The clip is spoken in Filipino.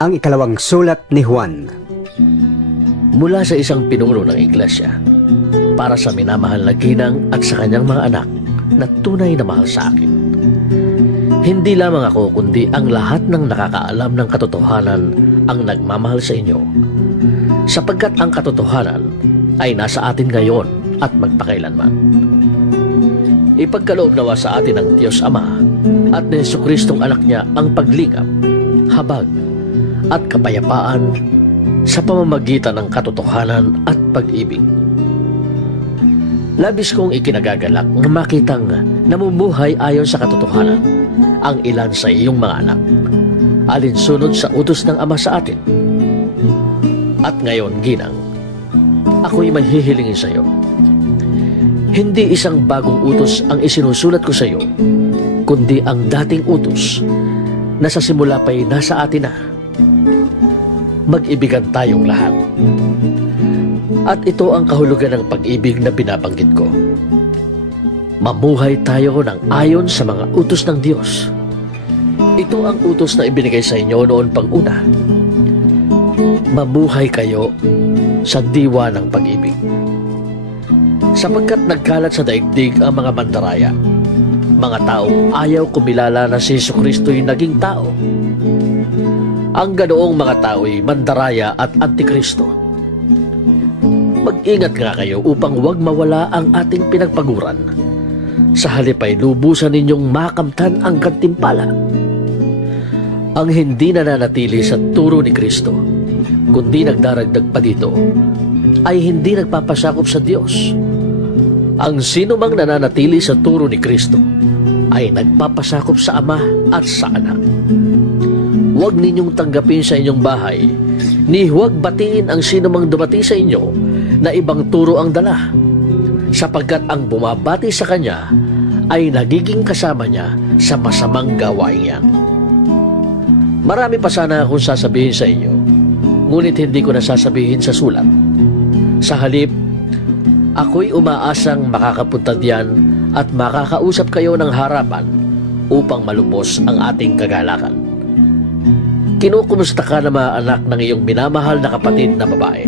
Ang ikalawang sulat ni Juan. Mula sa isang pinuno ng iglesia, para sa minamahal na ginang at sa kanyang mga anak na tunay na mahal sa akin. Hindi lamang ako kundi ang lahat ng nakakaalam ng katotohanan ang nagmamahal sa inyo, sapagkat ang katotohanan ay nasa atin ngayon at magpakailanman. Ipagkaloob nawa sa atin ng Diyos Ama at ni Jesucristong anak niya ang paglingap, habag at kapayapaan sa pamamagitan ng katotohanan at pag-ibig. Labis kong ikinagagalak na makitang namumuhay ayon sa katotohanan ang ilan sa iyong mga anak, alinsunod sa utos ng Ama sa atin. At ngayon, ginang, ako'y may hihilingin sa iyo. Hindi isang bagong utos ang isinusulat ko sa iyo, kundi ang dating utos na sa simula pa'y nasa atin na. Mag-ibigan tayong lahat. At ito ang kahulugan ng pag-ibig na binabanggit ko. Mamuhay tayo ng ayon sa mga utos ng Diyos. Ito ang utos na ibinigay sa inyo noon pang una. Mamuhay kayo sa diwa ng pag-ibig. Sapagkat nagkalat sa daigdig ang mga mandaraya, mga taong ayaw kumilala na si Jesucristo'y naging tao. Ang ganoong mga tao'y mandaraya at antikristo. Mag-ingat nga kayo upang huwag mawala ang ating pinagpaguran. Sa halip ay lubusan ninyong makamtan ang gantimpala. Ang hindi nananatili sa turo ni Kristo, kundi nagdaragdag pa dito, ay hindi nagpapasakop sa Diyos. Ang sino mang nananatili sa turo ni Kristo ay nagpapasakop sa Ama at sa Anak. Huwag ninyong tanggapin sa inyong bahay, ni huwag batiin ang sino mang dumating sa inyo na ibang turo ang dala, sapagkat ang bumabati sa kanya ay nagiging kasama niya sa masamang gawain yan. Marami pa sana akong sasabihin sa inyo, ngunit hindi ko nasasabihin sa sulat. Sa halip, ako'y umaasang makakapunta diyan at makakausap kayo ng harapan upang malubos ang ating kagalakan. Kinukumusta ka na mga anak ng iyong minamahal na kapatid na babae.